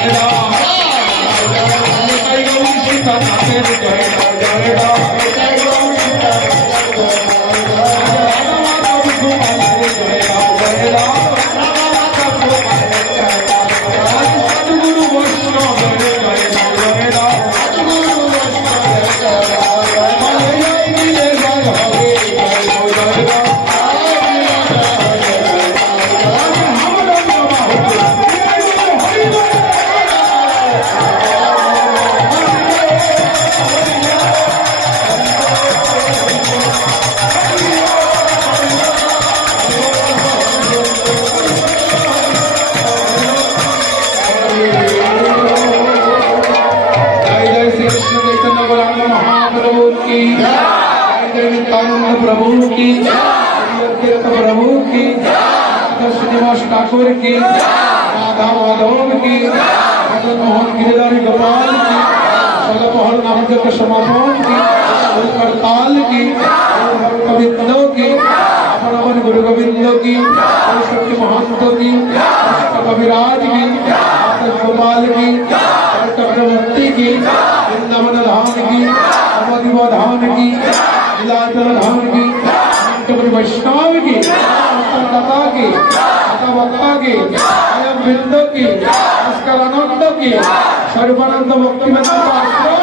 জয় জয় জয় জয় महाप्रभु की नित्यानंद प्रभु की तीर्थ प्रभु की जय। श्रीनिवास ठाकुर की जय। राधा माधव की भगत मोहन गिरिधारी गोपाल की भगत मोहन नामदेव के समापन की जय। करताल की गोविंदों की अपन गुरु गोविंद की जय। शक्ति महंतों की जय। कविराज की जय। धाम की नीलाचल धाम की अनंतपुर वैष्णव की लता की लता की अयम बिंदु की आनंद की, सर्वानंद भक्ति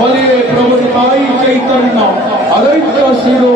మరి ప్రభుని మాయి చైతన్యం. అదైత్యశీలు